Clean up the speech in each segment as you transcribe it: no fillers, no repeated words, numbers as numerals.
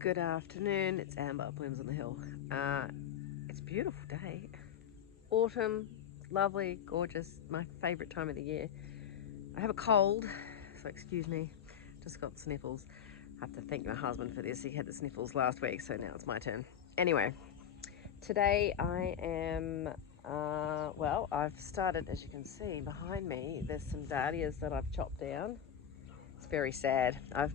Good afternoon, it's Amber, Blooms on the Hill. It's a beautiful day. Autumn, lovely, gorgeous, my favourite time of the year. I have a cold, so excuse me, just got sniffles. I have to thank my husband for this, he had the sniffles last week, so now it's my turn. Anyway, today I am, I've started, as you can see behind me, there's some dahlias that I've chopped down. It's very sad. I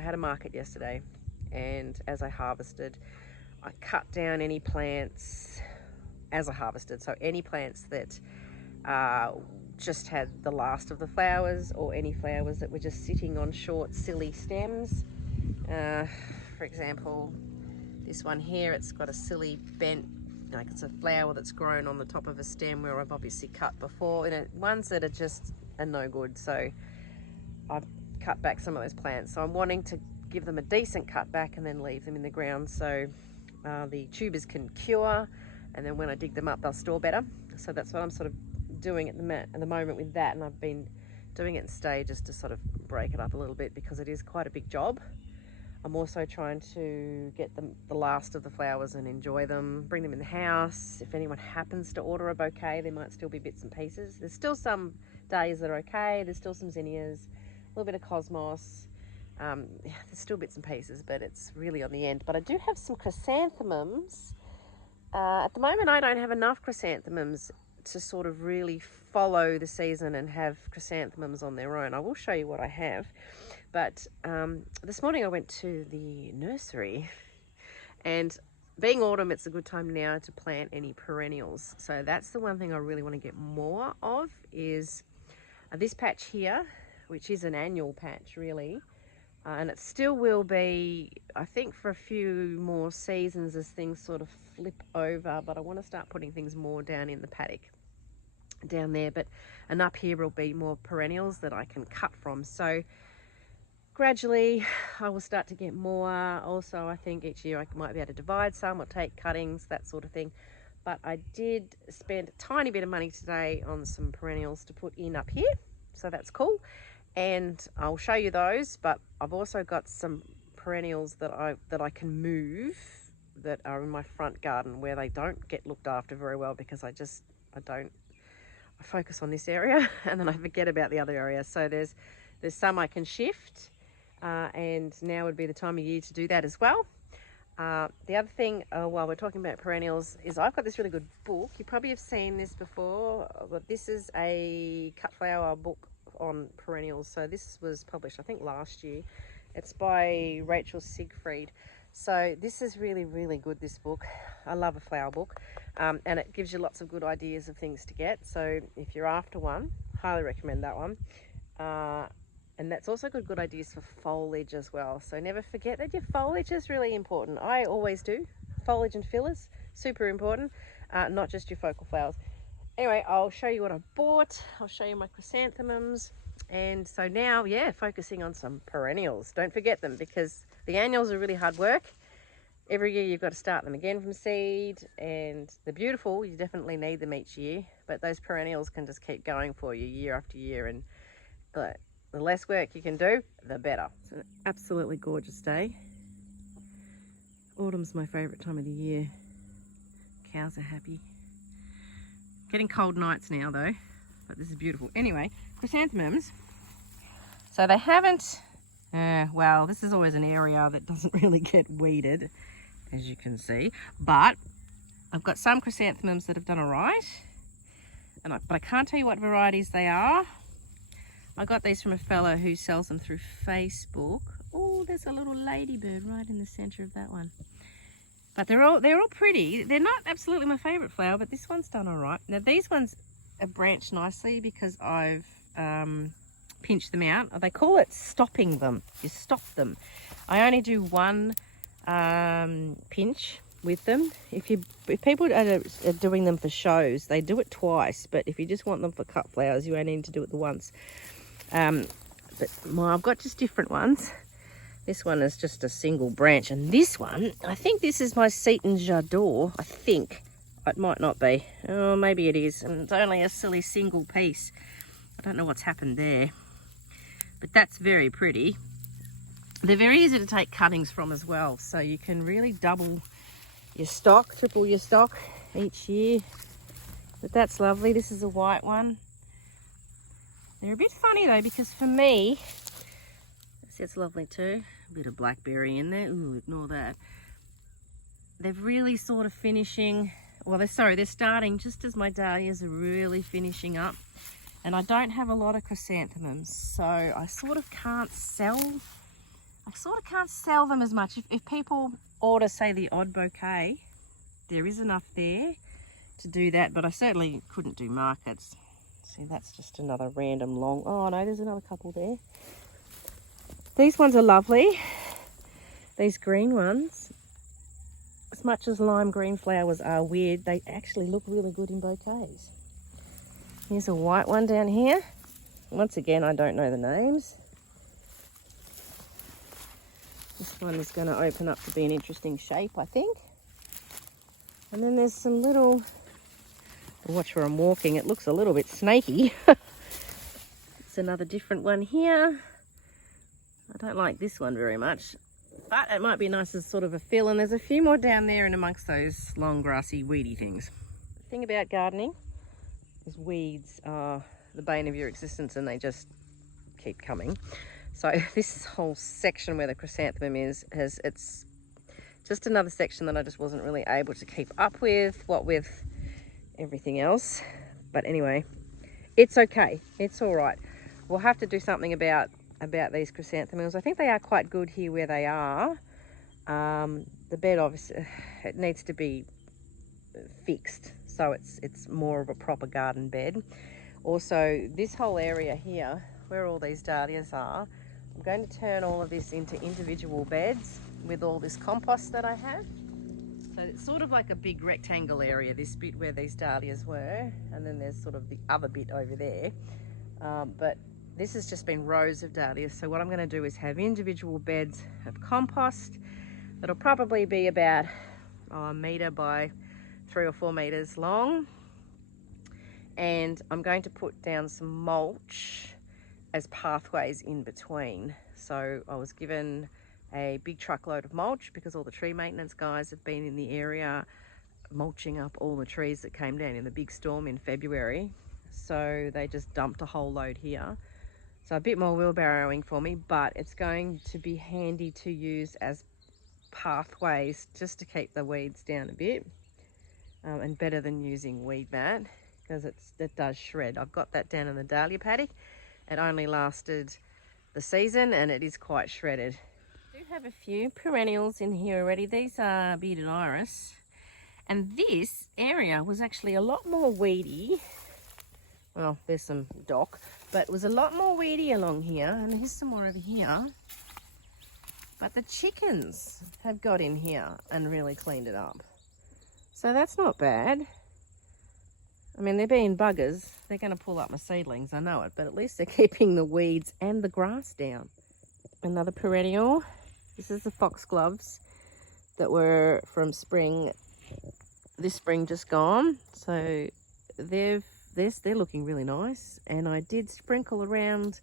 had a market yesterday, and as I harvested, I cut down any plants as I harvested. So any plants that just had the last of the flowers, or any flowers that were just sitting on short, silly stems. For example, this one here, it's got a silly bent, like it's a flower that's grown on the top of a stem where I've obviously cut before. Ones that are no good. So I've cut back some of those plants. So I'm wanting to give them a decent cut back and then leave them in the ground so the tubers can cure, and then when I dig them up they'll store better. So that's what I'm sort of doing at the moment with that, and I've been doing it in stages to sort of break it up a little bit because it is quite a big job. I'm also trying to get the last of the flowers and enjoy them, bring them in the house. If anyone happens to order a bouquet, there might still be bits and pieces. There's still some dahlias that are okay, there's still some zinnias, a little bit of cosmos. There's still bits and pieces, but it's really on the end. But I do have some chrysanthemums. At the moment I don't have enough chrysanthemums to sort of really follow the season and have chrysanthemums on their own. I will show you what I have. But this morning I went to the nursery, and being autumn, it's a good time now to plant any perennials. So that's the one thing I really want to get more of is this patch here, which is an annual patch really. And it still will be, I think, for a few more seasons as things sort of flip over, but I want to start putting things more down in the paddock down there, and up here will be more perennials that I can cut from. So gradually I will start to get more. Also, I think each year I might be able to divide some or take cuttings, that sort of thing. But I did spend a tiny bit of money today on some perennials to put in up here, so that's cool. And I'll show you those, but I've also got some perennials that I can move that are in my front garden where they don't get looked after very well because I focus on this area and then I forget about the other area. So there's some I can shift, and now would be the time of year to do that as well. The other thing, while we're talking about perennials, is I've got this really good book. You probably have seen this before, but this is a cut flower book on perennials. So this was published I think last year. It's by Rachel Siegfried. So this is really, really good, this book. I love a flower book, and it gives you lots of good ideas of things to get. So if you're after one, highly recommend that one. And that's also good ideas for foliage as well. So never forget that your foliage is really important. I always do. Foliage and fillers, super important, not just your focal flowers. Anyway, I'll show you what I bought. I'll show you my chrysanthemums. And so now, focusing on some perennials. Don't forget them, because the annuals are really hard work. Every year you've got to start them again from seed, and they're beautiful. You definitely need them each year, but those perennials can just keep going for you year after year, and the less work you can do, the better. It's an absolutely gorgeous day. Autumn's my favourite time of the year. Cows are happy. Getting cold nights now though, but this is beautiful. Anyway, chrysanthemums. So they haven't, this is always an area that doesn't really get weeded, as you can see. But I've got some chrysanthemums that have done all right, but I can't tell you what varieties they are. I got these from a fellow who sells them through Facebook. Oh, there's a little ladybird right in the center of that one. But they're all pretty. They're not absolutely my favorite flower, but this one's done all right. Now these ones are branched nicely because I've pinched them out. They call it stopping them. You stop them. I only do one pinch with them. If people are doing them for shows, they do it twice. But if you just want them for cut flowers, you only need to do it the once. But I've got just different ones. This one is just a single branch, and this one, I think this is my Seton J'adore. I think it might not be. Oh, maybe it is, and it's only a silly single piece. I don't know what's happened there, but that's very pretty. They're very easy to take cuttings from as well, so you can really double your stock, triple your stock each year. But that's lovely. This is a white one. They're a bit funny though, because for me, see, it's lovely too. A bit of blackberry in there. Ooh, ignore that. They're really sort of finishing, well, they're starting just as my dahlias are really finishing up. And I don't have a lot of chrysanthemums, so I sort of can't sell them as much. If people order, say, the odd bouquet, there is enough there to do that, but I certainly couldn't do markets. See, that's just another random long, oh no, there's another couple there. These ones are lovely. These green ones, as much as lime green flowers are weird, they actually look really good in bouquets. Here's a white one down here. Once again, I don't know the names. This one is going to open up to be an interesting shape, I think. And then there's some little, watch where I'm walking, it looks a little bit snaky. It's another different one here. I don't like this one very much, but it might be nice as sort of a fill. And there's a few more down there and amongst those long grassy weedy things. The thing about gardening is weeds are the bane of your existence, and they just keep coming. So this whole section where the chrysanthemum is, it's just another section that I just wasn't really able to keep up with, what with everything else. But anyway, it's okay, it's all right. We'll have to do something about these chrysanthemums. I think they are quite good here where they are. The bed, obviously, it needs to be fixed, so it's more of a proper garden bed. Also, this whole area here, where all these dahlias are, I'm going to turn all of this into individual beds with all this compost that I have. So it's sort of like a big rectangle area, this bit where these dahlias were, and then there's sort of the other bit over there. But this has just been rows of dahlias, so what I'm going to do is have individual beds of compost that'll probably be about a metre by 3 or 4 meters long. And I'm going to put down some mulch as pathways in between. So I was given a big truckload of mulch because all the tree maintenance guys have been in the area mulching up all the trees that came down in the big storm in February. So they just dumped a whole load here. So a bit more wheelbarrowing for me, but it's going to be handy to use as pathways just to keep the weeds down a bit, and better than using weed mat, because it does shred. I've got that down in the dahlia paddock. It only lasted the season and it is quite shredded. I do have a few perennials in here already. These are bearded iris, and this area was actually a lot more weedy. Well, there's some dock, but it was a lot more weedy along here, and here's some more over here. But the chickens have got in here and really cleaned it up. So that's not bad. I mean, they're being buggers. They're going to pull up my seedlings, I know it, but at least they're keeping the weeds and the grass down. Another perennial. This is the foxgloves that were from spring, this spring just gone. So they're looking really nice. And I did sprinkle around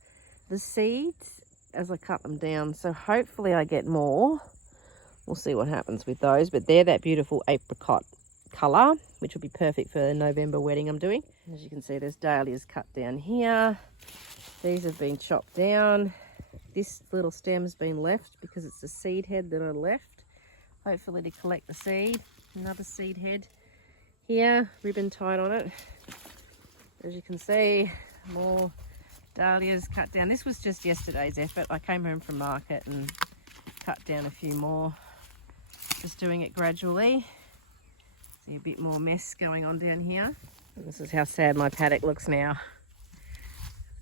the seeds as I cut them down. So hopefully I get more. We'll see what happens with those. But they're that beautiful apricot colour, which will be perfect for the November wedding I'm doing. As you can see, there's dahlias cut down here. These have been chopped down. This little stem's been left because it's a seed head that I left, hopefully to collect the seed. Another seed head here, ribbon tied on it. As you can see, more dahlias cut down. This was just yesterday's effort. I came home from market and cut down a few more, just doing it gradually. See a bit more mess going on down here. And this is how sad my paddock looks now.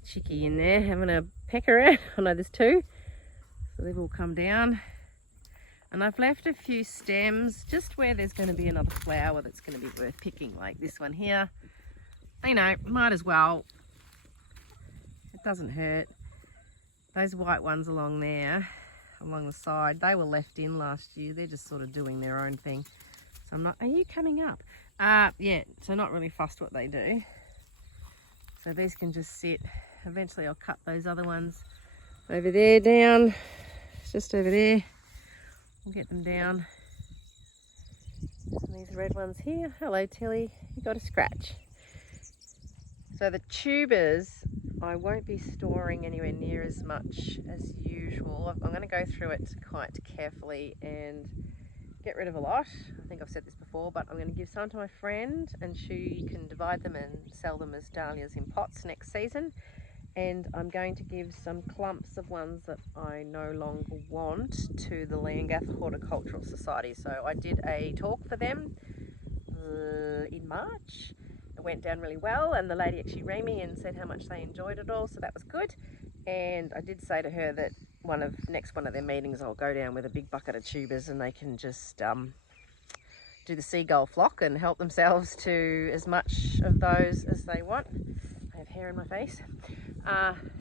Chickie in there having a pecker at. I know there's 2. So they've all come down. And I've left a few stems just where there's going to be another flower that's going to be worth picking, like this one here. You know, might as well. It doesn't hurt. Those white ones along there, along the side, they were left in last year. They're just sort of doing their own thing. So I'm not, are you coming up? Yeah, so not really fussed what they do. So these can just sit. Eventually I'll cut those other ones over there down. just over there. We'll get them down. And these red ones here. Hello, Tilly. You got a scratch. So the tubers, I won't be storing anywhere near as much as usual. I'm going to go through it quite carefully and get rid of a lot. I think I've said this before, but I'm going to give some to my friend and she can divide them and sell them as dahlias in pots next season. And I'm going to give some clumps of ones that I no longer want to the Leongatha Horticultural Society. So I did a talk for them in March. It went down really well, and the lady actually rang me and said how much they enjoyed it all, so that was good. And I did say to her that next one of their meetings I'll go down with a big bucket of tubers and they can just do the seagull flock and help themselves to as much of those as they want. I have hair in my face.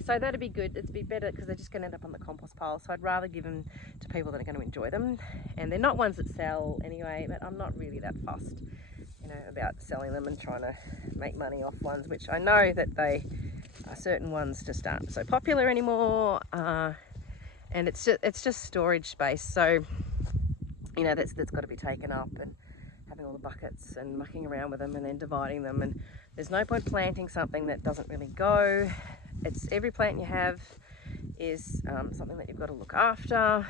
So that'd be good. It'd be better because they're just going to end up on the compost pile, so I'd rather give them to people that are going to enjoy them. And they're not ones that sell anyway, but I'm not really that fussed, you know, about selling them and trying to make money off ones, which I know that they are certain ones just aren't so popular anymore. And it's just storage space, so you know that's got to be taken up, and having all the buckets and mucking around with them and then dividing them, and there's no point planting something that doesn't really go. It's every plant you have is something that you've got to look after,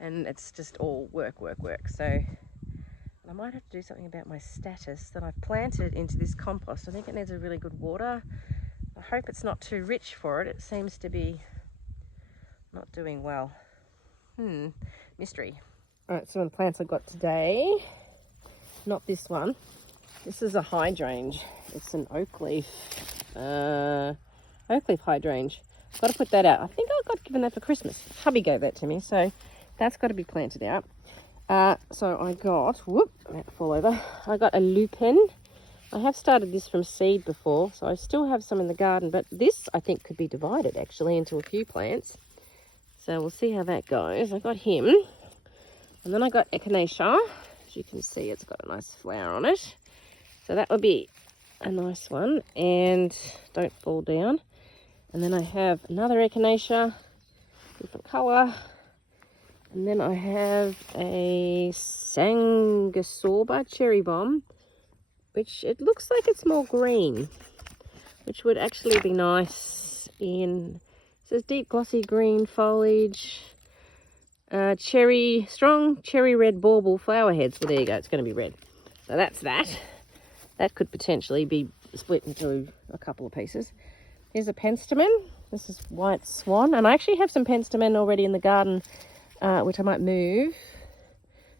and it's just all work. So I might have to do something about my status that I've planted into this compost. I think it needs a really good water. I hope it's not too rich for it. It seems to be not doing well. Mystery. All right, some of the plants I got today. Not this one. This is a hydrangea. It's an oak leaf hydrangea. Got to put that out. I think I got given that for Christmas. Hubby gave that to me, so that's got to be planted out. So I got, I'm about to fall over. I got a lupin. I have started this from seed before, so I still have some in the garden, but this I think could be divided actually into a few plants. So we'll see how that goes. I got him. And then I got echinacea. As you can see, it's got a nice flower on it. So that would be a nice one. And don't fall down. And then I have another echinacea, different colour. And then I have a Sanguisorba cherry bomb, which it looks like it's more green, which would actually be nice in, it says deep glossy green foliage, strong cherry red bauble flower heads. Well, there you go, it's going to be red. So that's that. That could potentially be split into a couple of pieces. Here's a penstemon. This is white swan, and I actually have some penstemon already in the garden, which I might move.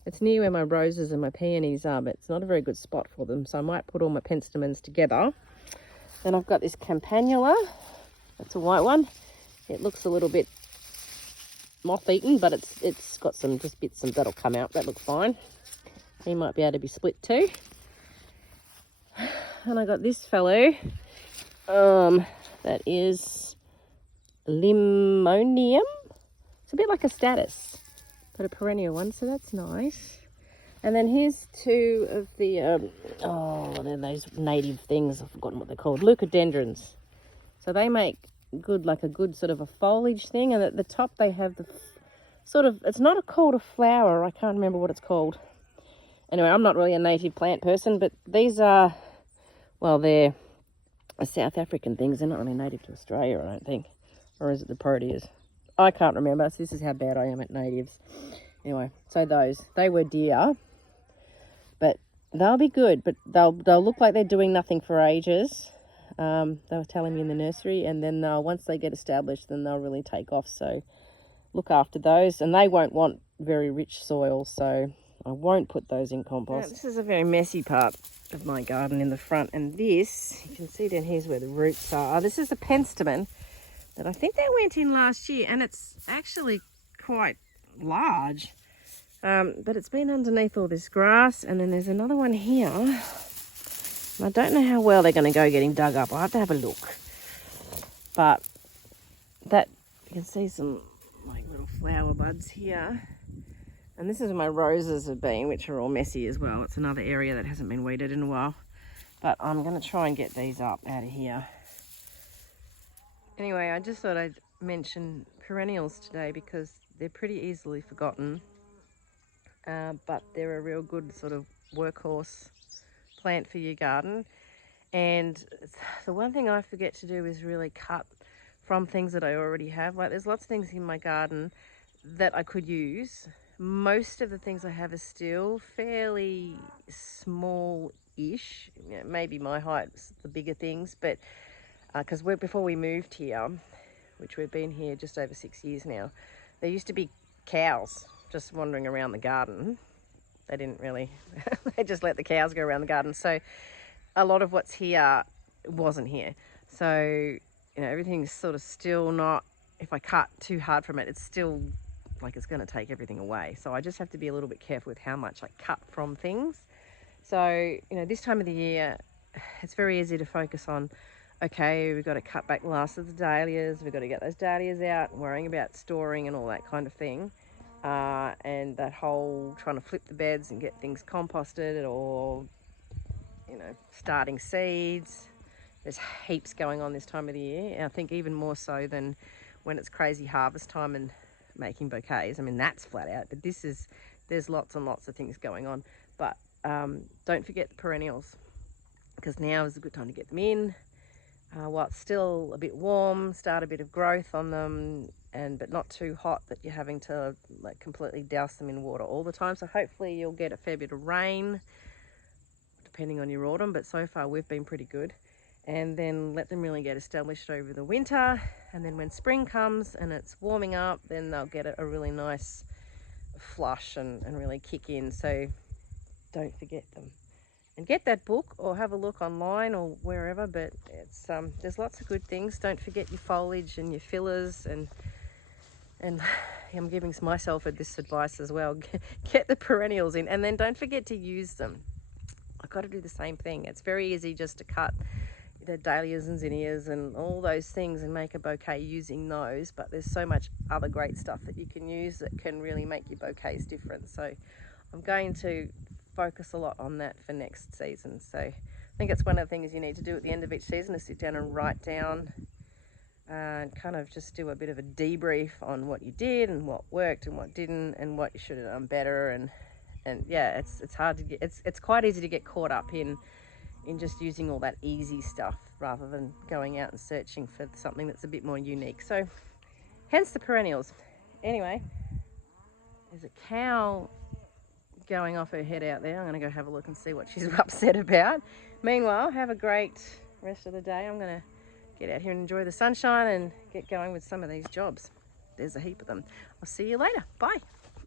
It's near where my roses and my peonies are, but it's not a very good spot for them, so I might put all my penstemons together. Then I've got this campanula. That's a white one. It looks a little bit moth-eaten, but it's got some just bits that'll come out. That looks fine. He might be able to be split too. And I got this fellow. That is limonium. It's a bit like a status, but a perennial one, so that's nice. And then here's two of the they're those native things. I've forgotten what they're called. Leucodendrons. So they make good, like a good sort of a foliage thing, and at the top they have the sort of, it's not called a flower. I can't remember what it's called. Anyway, I'm not really a native plant person, but these are, well, they're South African things. They're not really native to Australia, I don't think. Or is it the proteas? I can't remember. So this is how bad I am at natives. Anyway, so they were dear, but they'll be good, but they'll look like they're doing nothing for ages. They were telling me in the nursery, and then once they get established, then they'll really take off. So look after those, and they won't want very rich soil, so I won't put those in compost. Now, this is a very messy part of my garden in the front, and this, you can see down here's where the roots are. This is a penstemon that I think they went in last year, and it's actually quite large, but it's been underneath all this grass. And then there's another one here, and I don't know how well they're going to go getting dug up. I'll have to have a look, but that, you can see some like little flower buds here. And this is where my roses have been, which are all messy as well. It's another area that hasn't been weeded in a while, but I'm going to try and get these up out of here. Anyway, I just thought I'd mention perennials today because they're pretty easily forgotten, but they're a real good sort of workhorse plant for your garden. And the one thing I forget to do is really cut from things that I already have. Like, there's lots of things in my garden that I could use. Most of the things I have are still fairly small-ish. You know, maybe my height's the bigger things, but because before we moved here, which we've been here just over 6 years now, there used to be cows just wandering around the garden. They didn't really, they just let the cows go around the garden. So a lot of what's here wasn't here. So, you know, everything's sort of still not, if I cut too hard from it, it's still like it's going to take everything away. So I just have to be a little bit careful with how much I cut from things. So, you know, this time of the year, it's very easy to focus on, okay, we've got to cut back the last of the dahlias, we've got to get those dahlias out, worrying about storing and all that kind of thing. And that whole trying to flip the beds and get things composted, or, you know, starting seeds. There's heaps going on this time of the year. And I think even more so than when it's crazy harvest time and making bouquets. I mean, that's flat out, but there's lots and lots of things going on. But don't forget the perennials, because now is a good time to get them in. While it's still a bit warm, start a bit of growth on them, but not too hot that you're having to like completely douse them in water all the time. So hopefully you'll get a fair bit of rain, depending on your autumn, but so far we've been pretty good. And then let them really get established over the winter, and then when spring comes and it's warming up, then they'll get a really nice flush and really kick in. So don't forget them. And get that book or have a look online or wherever, but it's there's lots of good things. Don't forget your foliage and your fillers, and I'm giving myself this advice as well. Get the perennials in, and then don't forget to use them. I've got to do the same thing. It's very easy just to cut the dahlias and zinnias and all those things and make a bouquet using those, but there's so much other great stuff that you can use that can really make your bouquets different. So I'm going to focus a lot on that for next season. So I think it's one of the things you need to do at the end of each season, is sit down and write down and kind of just do a bit of a debrief on what you did and what worked and what didn't and what you should have done better. And yeah, it's hard to get, it's quite easy to get caught up in just using all that easy stuff rather than going out and searching for something that's a bit more unique. So hence the perennials. Anyway, there's a cow going off her head out there. I'm going to go have a look and see what she's upset about. Meanwhile, have a great rest of the day. I'm going to get out here and enjoy the sunshine and get going with some of these jobs. There's a heap of them. I'll see you later. Bye.